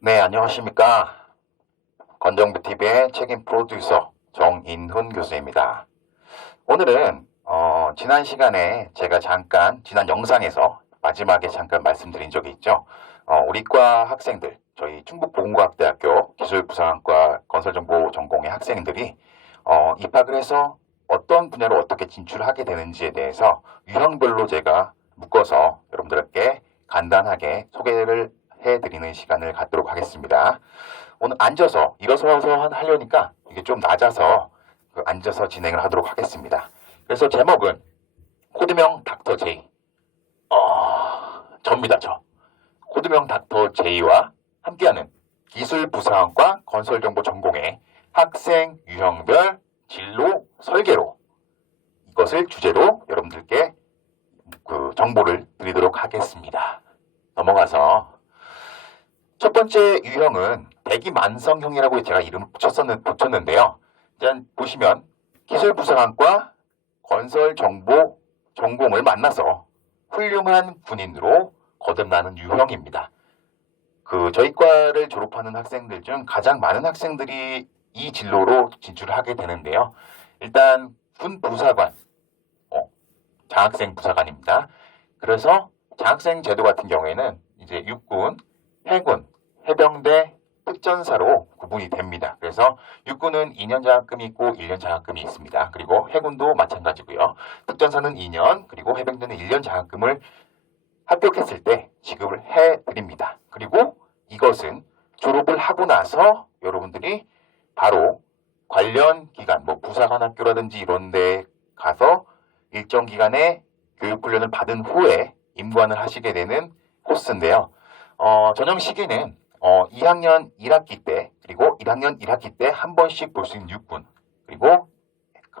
네, 안녕하십니까. 건정부TV의 책임 프로듀서 정인훈 교수입니다. 오늘은 지난 시간에 제가 지난 영상에서 마지막에 잠깐 말씀드린 적이 있죠. 우리 과 학생들, 저희 충북보건과학대학교 기술부사관과 건설정보 전공의 학생들이 입학을 해서 어떤 분야로 어떻게 진출하게 되는지에 대해서 유형별로 제가 묶어서 여러분들께 간단하게 소개를 해드리는 시간을 갖도록 하겠습니다. 오늘 앉아서 일어서서 하려니까 이게 좀 낮아서 앉아서 진행을 하도록 하겠습니다. 그래서 제목은 코드명 닥터 제이, 접니다. 코드명 닥터 제이와 함께하는 기술부사관과 건설정보 전공의 학생 유형별 진로 설계로, 이것을 주제로 여러분들께 정보를 드리도록 하겠습니다. 넘어가서 첫 번째 유형은 대기만성형이라고 제가 이름을 붙였는데요. 일단 보시면 기술부사관과 건설정보 전공을 만나서 훌륭한 군인으로 거듭나는 유형입니다. 저희 과를 졸업하는 학생들 중 가장 많은 학생들이 이 진로로 진출을 하게 되는데요. 일단 군 부사관, 장학생 부사관입니다. 그래서 장학생 제도 같은 경우에는 이제 육군, 해군, 해병대, 특전사로 구분이 됩니다. 그래서 육군은 2년 장학금이 있고 1년 장학금이 있습니다. 그리고 해군도 마찬가지고요. 특전사는 2년, 그리고 해병대는 1년 장학금을 합격했을 때 지급을 해드립니다. 그리고 이것은 졸업을 하고 나서 여러분들이 바로 관련 기관, 부사관 학교라든지 이런 데 가서 일정 기간의 교육훈련을 받은 후에 임관을 하시게 되는 코스인데요. 전형 시기는 2학년 1학기 때, 그리고 1학년 1학기 때 한 번씩 볼 수 있는 육군, 그리고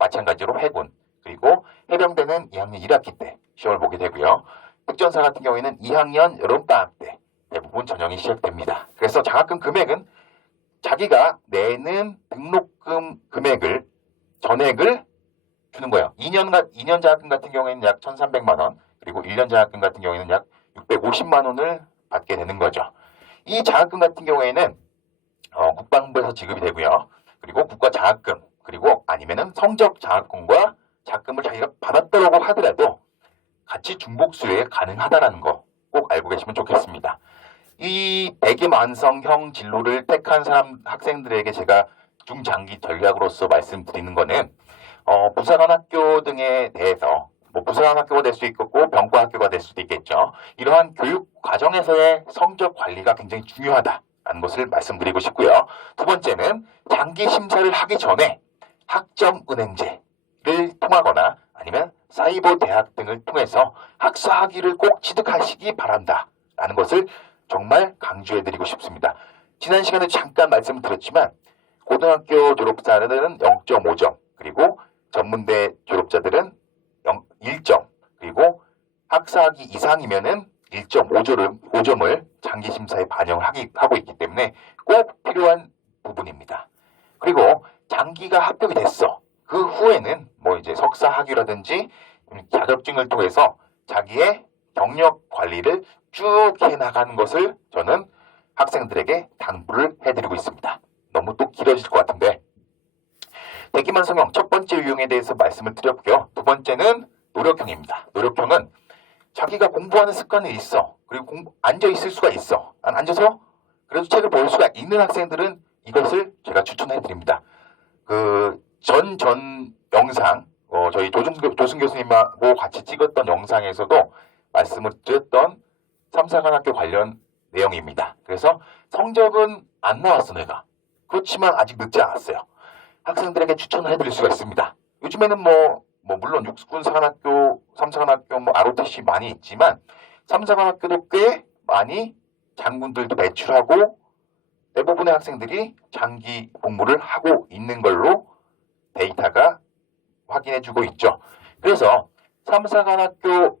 마찬가지로 해군, 그리고 해병대는 2학년 1학기 때 시험을 보게 되고요. 특전사 같은 경우에는 2학년 여름방학 때 대부분 전형이 시작됩니다. 그래서 장학금 금액은 자기가 내는 등록금 금액을, 전액을 주는 거예요. 2년 장학금 같은 경우에는 약 1,300만 원, 그리고 1년 장학금 같은 경우에는 약 650만 원을 받게 되는 거죠. 이 장학금 같은 경우에는 국방부에서 지급이 되고요. 그리고 국가 장학금, 그리고 아니면은 성적 장학금과 장학금을 자기가 받았다고 하더라도 같이 중복 수혜 가능하다라는 거 꼭 알고 계시면 좋겠습니다. 이 대기만성형 진로를 택한 학생들에게 제가 중장기 전략으로서 말씀드리는 거는 부사관 학교 등에 대해서 부사관 학교가 될 수 있겠고 병과 학교가 될 수도 있겠죠. 이러한 교육 과정에서의 성적 관리가 굉장히 중요하다라는 것을 말씀드리고 싶고요. 두 번째는 장기 심사를 하기 전에 학점은행제를 통하거나 아니면 사이버 대학 등을 통해서 학사 학위를 꼭 취득하시기 바란다라는 것을 정말 강조해드리고 싶습니다. 지난 시간에 잠깐 말씀을 드렸지만 고등학교 졸업자들은 0.5점, 그리고 전문대 졸업자들은 1점, 그리고 학사학위 이상이면은 1.5점을 장기심사에 반영을 하고 있기 때문에 꼭 필요한 부분입니다. 그리고 장기가 합격이 됐어. 그 후에는 이제 석사 학위라든지 자격증을 통해서 자기의 경력 관리를 쭉 해나가는 것을 저는 학생들에게 당부를 해드리고 있습니다. 너무 또 길어질 것 같은데 대기만성형 첫 번째 유형에 대해서 말씀을 드렸고요. 두 번째는 노력형입니다. 노력형은 자기가 공부하는 습관이 있어. 그리고 앉아 있을 수가 있어. 난 앉아서 그래도 책을 볼 수가 있는 학생들은 이것을 제가 추천해 드립니다. 전 영상, 저희 조승 교수님하고 같이 찍었던 영상에서도 말씀을 드렸던 삼사관학교 관련 내용입니다. 그래서 성적은 안 나왔어, 내가. 그렇지만 아직 늦지 않았어요. 학생들에게 추천을 해드릴 수가 있습니다. 요즘에는 물론 육군 사관학교, 삼사관학교, ROTC 많이 있지만 삼사관학교도 꽤 많이 장군들도 배출하고 대부분의 학생들이 장기 복무를 하고 있는 걸로 데이터가 확인해주고 있죠. 그래서 삼사관학교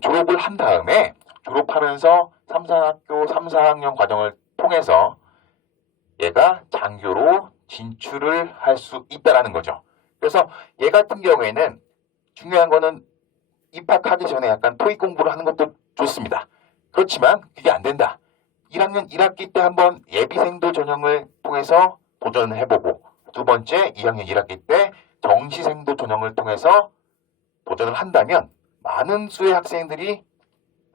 졸업을 한 다음에 졸업하면서 삼사학교 3, 4학년 과정을 통해서 얘가 장교로 진출을 할 수 있다라는 거죠. 그래서 얘 같은 경우에는 중요한 거는 입학하기 전에 약간 토익 공부를 하는 것도 좋습니다. 그렇지만 그게 안 된다. 1학년 1학기 때 한번 예비생도 전형을 통해서 도전해보고, 두 번째 2학년 1학기 때 정시생도 전형을 통해서 도전을 한다면 많은 수의 학생들이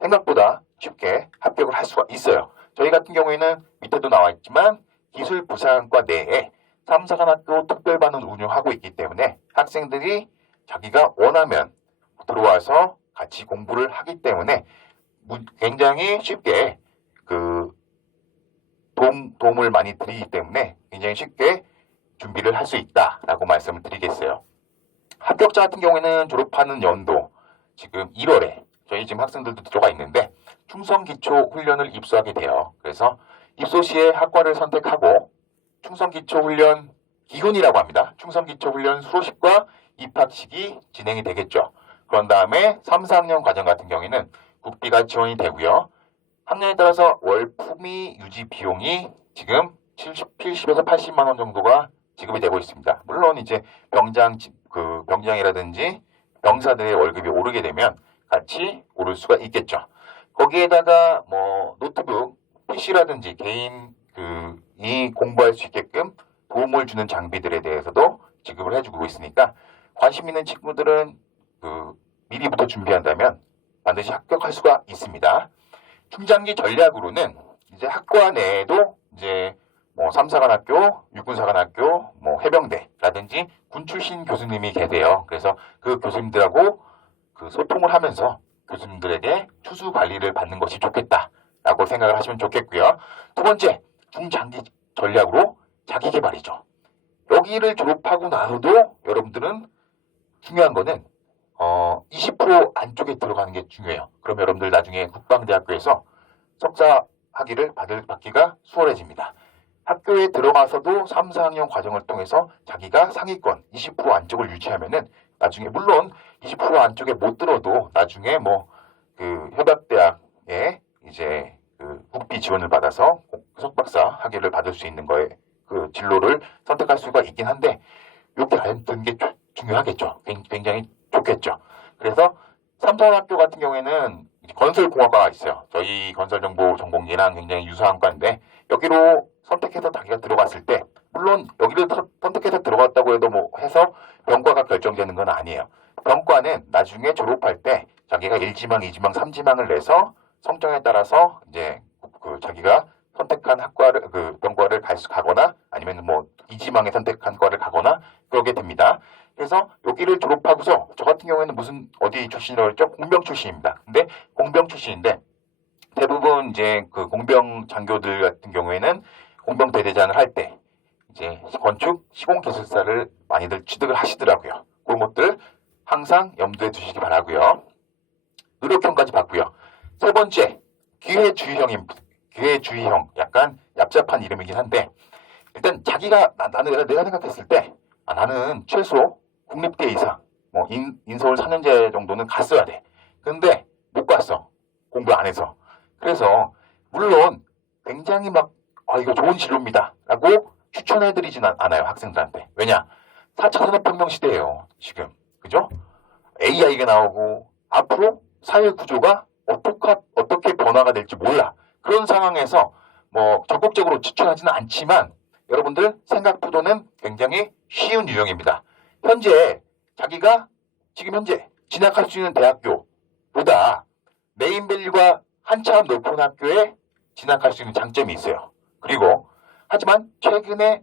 생각보다 쉽게 합격을 할 수가 있어요. 저희 같은 경우에는 밑에도 나와 있지만 기술부사관과 내에 3사관학교 특별반을 운영하고 있기 때문에 학생들이 자기가 원하면 들어와서 같이 공부를 하기 때문에 굉장히 쉽게 도움을 많이 드리기 때문에 굉장히 쉽게 준비를 할 수 있다라고 말씀을 드리겠어요. 합격자 같은 경우에는 졸업하는 연도 지금 1월에 저희 지금 학생들도 들어가 있는데 충성기초훈련을 입소하게 돼요. 그래서 입소 시에 학과를 선택하고 충성기초훈련 기훈이라고 합니다. 충성기초훈련 수료식과 입학식이 진행이 되겠죠. 그런 다음에 3, 4학년 과정 같은 경우에는 국비가 지원이 되고요. 학년에 따라서 월 품위 유지 비용이 지금 70에서 80만 원 정도가 지급이 되고 있습니다. 물론 이제 병장이라든지 병사들의 월급이 오르게 되면 같이 오를 수가 있겠죠. 거기에다가 뭐 노트북, PC라든지 개인이 공부할 수 있게끔 도움을 주는 장비들에 대해서도 지급을 해주고 있으니까 관심 있는 친구들은 미리부터 준비한다면 반드시 합격할 수가 있습니다. 중장기 전략으로는 이제 학과 내에도 이제 뭐 3사관학교, 육군사관학교, 뭐 해병대라든지 군 출신 교수님이 계세요. 그래서 그 교수님들하고 소통을 하면서 교수님들에게 추수 관리를 받는 것이 좋겠다라고 생각을 하시면 좋겠고요. 두 번째, 중장기 전략으로 자기 개발이죠. 여기를 졸업하고 나서도 여러분들은 중요한 거는 20% 안쪽에 들어가는 게 중요해요. 그럼 여러분들 나중에 국방대학교에서 석사 학위를 받기가 수월해집니다. 학교에 들어가서도 3, 4학년 과정을 통해서 자기가 상위권 20% 안쪽을 유지하면은 나중에 물론 20% 안쪽에 못 들어도 나중에 협약대학에 이제 국비 지원을 받아서 석박사 학위를 받을 수 있는 거에 진로를 선택할 수가 있긴 한데 이렇게 안 듣는 게 중요하겠죠. 굉장히 좋겠죠. 그래서 3, 4학교 같은 경우에는 건설공학과가 있어요. 저희 건설정보 전공기랑 굉장히 유사한 과인데 여기로 선택해서 자기가 들어갔을 때 물론 여기를 선택해서 들어갔다고 해도 뭐 해서 병과가 결정되는 건 아니에요. 병과는 나중에 졸업할 때 자기가 1지망, 2지망, 3지망을 내서 성적에 따라서 이제 자기가 선택한 병과를 가거나 아니면 뭐 2지망에 선택한 과를 가거나 그러게 됩니다. 그래서 여기를 졸업하고서 저 같은 경우에는 어디 출신이라고 했죠? 공병 출신입니다. 근데 공병 출신인데 대부분 이제 공병 장교들 같은 경우에는 공병 대대장을 할 때 이제 건축 시공기술사를 많이들 취득을 하시더라고요. 그런 것들 항상 염두에 두시기 바라고요. 노력형까지 봤고요. 세 번째, 기회주의형 약간 얍삽한 이름이긴 한데 일단 내가 생각했을 때 나는 최소 국립대 이상 뭐 인서울 4년제 정도는 갔어야 돼. 근데 못 갔어. 공부 안 해서. 그래서 물론 굉장히 이거 좋은 진로입니다 라고 추천해드리진 않아요. 학생들한테. 왜냐? 4차 산업혁명 시대예요. 지금. 그죠? AI가 나오고 앞으로 사회 구조가 어떻게 변화가 될지 몰라. 그런 상황에서 뭐 적극적으로 추천하지는 않지만 여러분들 생각보다는 굉장히 쉬운 유형입니다. 자기가 지금 현재 진학할 수 있는 대학교보다 네임밸류가 한참 높은 학교에 진학할 수 있는 장점이 있어요. 그리고 하지만 최근에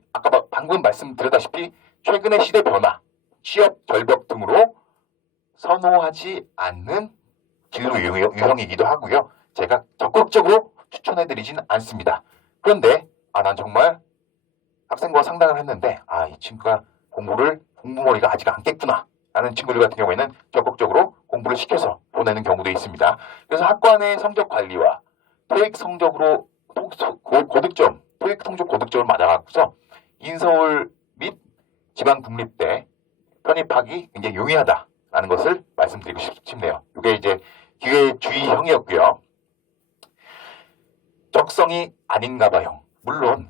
방금 말씀드렸다시피 최근의 시대 변화, 취업 결벽 등으로 선호하지 않는 진로 유형이기도 하고요. 제가 적극적으로 추천해드리진 않습니다. 그런데 난 정말 학생과 상담을 했는데 이 친구가 공부머리가 아직 안 깼구나 라는 친구들 같은 경우에는 적극적으로 공부를 시켜서 보내는 경우도 있습니다. 그래서 학과 내 성적 관리와 토익 성적으로 토익 성적 고득점을 맞아갖고서 인서울 및 지방국립대 편입하기 굉장히 용이하다라는 것을 말씀드리고 싶네요. 이게 이제 기회주의형이었고요. 적성이 아닌가봐형. 물론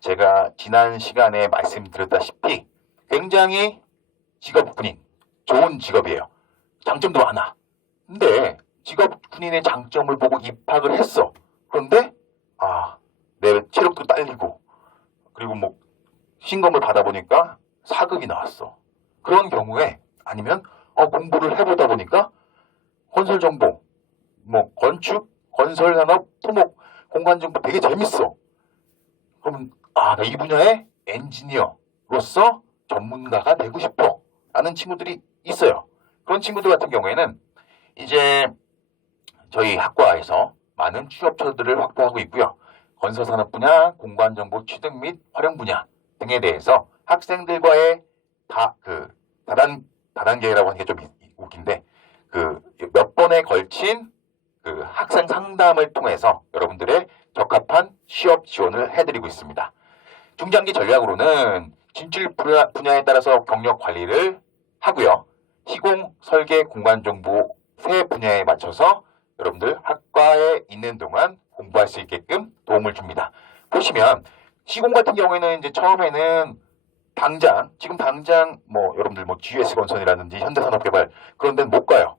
제가 지난 시간에 말씀드렸다시피 굉장히 직업군인, 좋은 직업이에요. 장점도 많아. 근데 직업군인의 장점을 보고 입학을 했어. 그런데 그리고 뭐 신검을 받아보니까 4급이 나왔어. 그런 경우에 아니면 공부를 해보다 보니까 건설정보, 뭐 건축, 건설산업, 토목, 공간정보 되게 재밌어. 그러면 나 이 분야의 엔지니어로서 전문가가 되고 싶어 라는 친구들이 있어요. 그런 친구들 같은 경우에는 이제 저희 학과에서 많은 취업처들을 확보하고 있고요. 건설산업 분야, 공간정보 취득 및 활용 분야 등에 대해서 학생들과의 다단계라고 하는 게 좀 웃긴데 몇 번에 걸친 학생 상담을 통해서 여러분들의 적합한 취업 지원을 해드리고 있습니다. 중장기 전략으로는 진출 분야에 따라서 경력 관리를 하고요. 시공, 설계, 공간정보 세 분야에 맞춰서 여러분들 학과에 있는 동안 공부할 수 있게끔 도움을 줍니다. 보시면 시공 같은 경우에는 이제 처음에는 지금 당장 여러분들 GS 건설이라든지 현대산업개발 그런 데는 못 가요.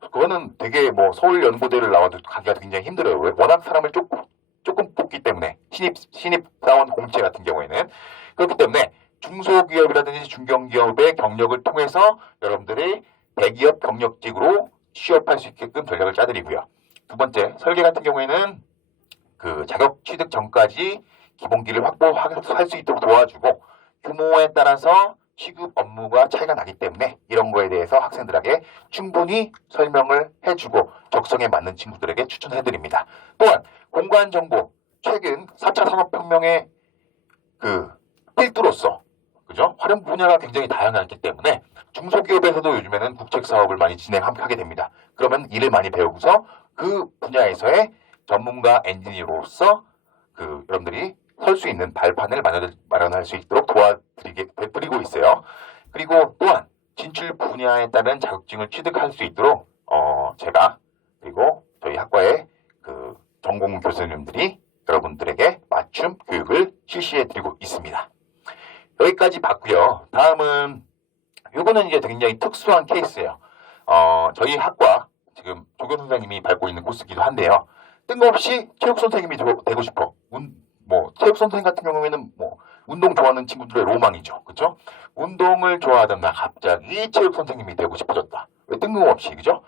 그거는 되게 서울 연고대를 나와도 가기가 굉장히 힘들어요. 워낙 사람을 조금 뽑기 때문에 신입사원 공채 같은 경우에는 그렇기 때문에 중소기업이라든지 중견기업의 경력을 통해서 여러분들이 대기업 경력직으로 취업할 수 있게끔 전략을 짜드리고요. 두 번째, 설계 같은 경우에는 자격 취득 전까지 기본기를 확보할 수 있도록 도와주고 규모에 따라서 취급 업무가 차이가 나기 때문에 이런 거에 대해서 학생들에게 충분히 설명을 해주고 적성에 맞는 친구들에게 추천해드립니다. 또한 공간정보, 최근 4차 산업혁명의 필두로서 그죠? 활용 분야가 굉장히 다양하기 때문에 중소기업에서도 요즘에는 국책사업을 많이 진행하게 됩니다. 그러면 일을 많이 배우고서 그 분야에서의 전문가 엔지니어로서 여러분들이 설 수 있는 발판을 마련할 수 있도록 도와드리고 있어요. 그리고 또한 진출 분야에 따른 자격증을 취득할 수 있도록 제가 그리고 저희 학과의 전공 교수님들이 여러분들에게 맞춤 교육을 실시해드리고 있습니다. 여기까지 봤고요. 다음은 이거는 이제 굉장히 특수한 케이스예요. 저희 학과 지금 조교 선생님이 밟고 있는 코스이기도 한데요. 뜬금없이 체육 선생님이 되고 싶어. 체육 선생님 같은 경우에는 운동 좋아하는 친구들의 로망이죠. 그렇죠? 운동을 좋아하던 나 갑자기 체육 선생님이 되고 싶어졌다. 왜 뜬금없이, 그죠?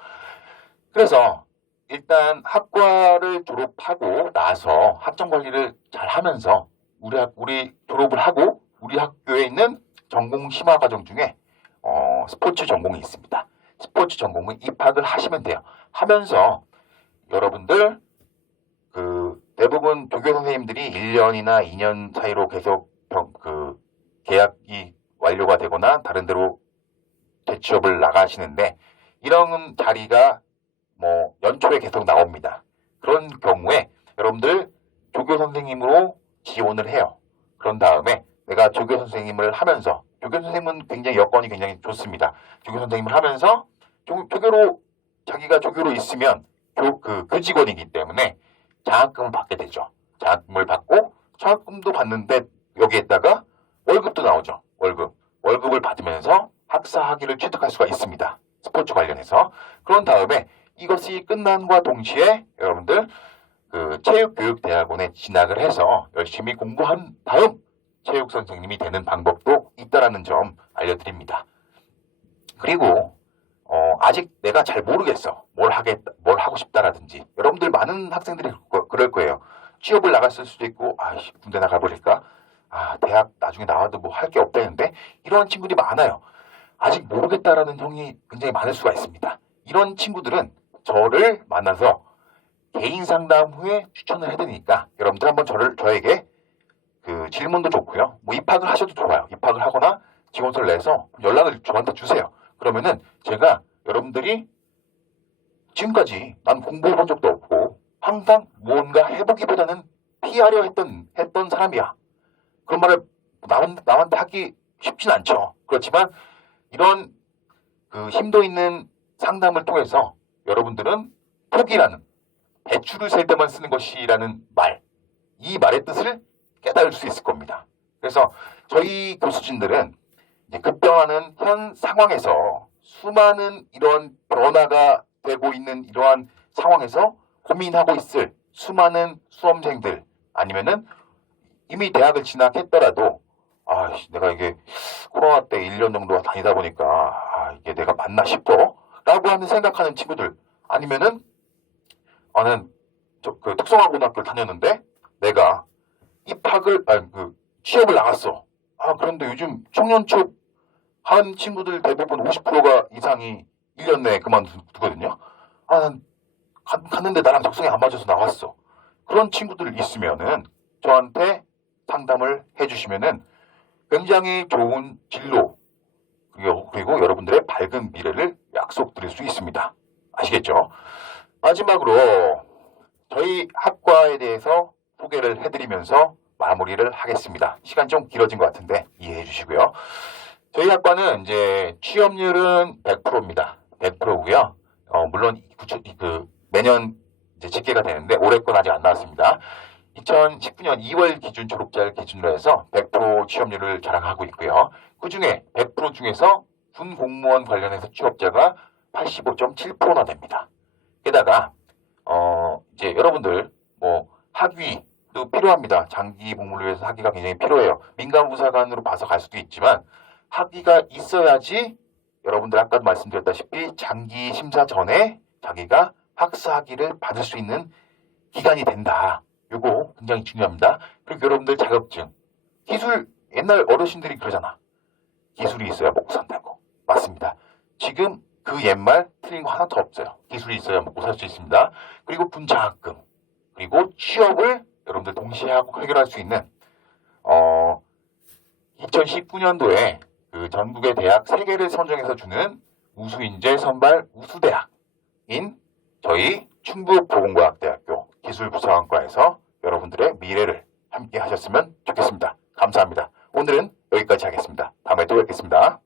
그래서 일단 학과를 졸업하고 나서 학점 관리를 잘 하면서 우리 졸업을 하고 우리 학교에 있는 전공 심화 과정 중에 스포츠 전공이 있습니다. 스포츠 전공은 입학을 하시면 돼요. 하면서 여러분들 대부분 조교 선생님들이 1년이나 2년 사이로 계속 계약이 완료가 되거나 다른 데로 재취업을 나가시는데 이런 자리가 연초에 계속 나옵니다. 그런 경우에 여러분들 조교 선생님으로 지원을 해요. 그런 다음에 내가 조교 선생님을 하면서 조교 선생님은 굉장히 여건이 굉장히 좋습니다. 조교 선생님을 하면서 자기가 조교로 있으면 교직원이기 때문에 장학금을 받게 되죠. 장학금을 받고 장학금도 받는데 여기에다가 월급도 나오죠. 월급을 받으면서 학사 학위를 취득할 수가 있습니다. 스포츠 관련해서. 그런 다음에 이것이 끝난과 동시에 여러분들 체육교육대학원에 진학을 해서 열심히 공부한 다음 체육 선생님이 되는 방법도 있다라는 점 알려드립니다. 그리고 아직 내가 잘 모르겠어. 뭘 하고 싶다라든지. 여러분들 많은 학생들이 그럴 거예요. 취업을 나갔을 수도 있고, 군대 나가버릴까? 대학 나중에 나와도 할 게 없다는데? 이런 친구들이 많아요. 아직 모르겠다라는 형이 굉장히 많을 수가 있습니다. 이런 친구들은 저를 만나서 개인 상담 후에 추천을 해드리니까 여러분들 한번 저에게 질문도 좋고요. 입학을 하셔도 좋아요. 입학을 하거나 지원서를 내서 연락을 저한테 주세요. 그러면은 제가 여러분들이 지금까지 난 공부해 본 적도 없고 항상 무언가 해보기보다는 피하려 했던 사람이야. 그런 말을 남한테 하기 쉽진 않죠. 그렇지만 이런 힘도 있는 상담을 통해서 여러분들은 포기라는 배추를 셀 때만 쓰는 것이라는 이 말의 뜻을 깨달을 수 있을 겁니다. 그래서 저희 교수진들은 급변하는 현 상황에서 수많은 이런 변화가 되고 있는 이러한 상황에서 고민하고 있을 수많은 수험생들 아니면은 이미 대학을 진학했더라도 내가 이게 코로나 때 1년 정도 다니다 보니까 이게 내가 맞나 싶어 라고 하는 생각하는 친구들, 아니면은 나는 그 특성화고등학교를 다녔는데 내가 취업을 나갔어. 그런데 요즘 청년 취업 한 친구들 대부분 50%가 이상이 1년 내에 그만두거든요. 난 갔는데 나랑 적성이 안 맞아서 나왔어. 그런 친구들 있으면은 저한테 상담을 해주시면은 굉장히 좋은 진로, 그리고 여러분들의 밝은 미래를 약속드릴 수 있습니다. 아시겠죠? 마지막으로 저희 학과에 대해서 소개를 해드리면서 마무리를 하겠습니다. 시간 좀 길어진 것 같은데 이해해 주시고요. 저희 학과는 이제 취업률은 100%입니다. 100%고요. 물론 매년 이제 집계가 되는데 올해 건 아직 안 나왔습니다. 2019년 2월 기준 졸업자를 기준으로 해서 100% 취업률을 자랑하고 있고요. 그 중에 100% 중에서 군 공무원 관련해서 취업자가 85.7%나 됩니다. 게다가 이제 여러분들 학위도 필요합니다. 장기 복무를 위해서 학위가 굉장히 필요해요. 민간부사관으로 봐서 갈 수도 있지만 학위가 있어야지 여러분들 아까도 말씀드렸다시피 장기 심사 전에 자기가 학사 학위를 받을 수 있는 기간이 된다. 요거 굉장히 중요합니다. 그리고 여러분들 자격증, 기술, 옛날 어르신들이 그러잖아. 기술이 있어야 먹고 산다고. 맞습니다. 지금 그 옛말 틀린 거 하나도 없어요. 기술이 있어야 먹고 살 수 있습니다. 그리고 군장학금, 그리고 취업을 여러분들 동시에 하고 해결할 수 있는 2019년도에 그 전국의 대학 3개를 선정해서 주는 우수인재 선발 우수대학인 저희 충북보건과학대학교 기술부사관과에서 여러분들의 미래를 함께 하셨으면 좋겠습니다. 감사합니다. 오늘은 여기까지 하겠습니다. 다음에 또 뵙겠습니다.